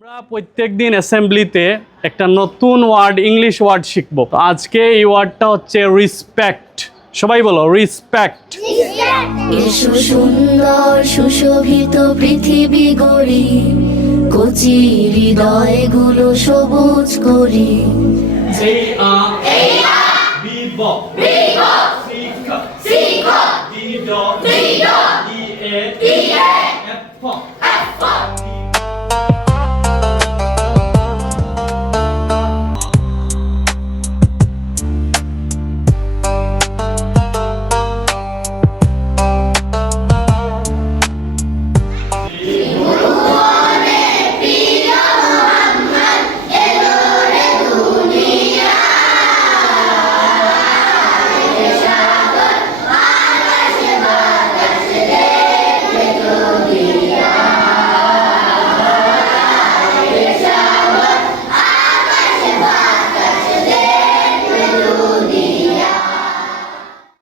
আমরা প্রত্যেকদিন অ্যাসেম্বলিতে একটা নতুন ওয়ার্ড ইংলিশ ওয়ার্ড শিখবো। তো আজকে এই ওয়ার্ডটা হচ্ছে রিসপেক্ট। সবাই বলো রিসপেক্ট। এসো সুন্দর সুশোভিত পৃথিবী গড়ি, কচি হৃদয়গুলো সবুজ করি।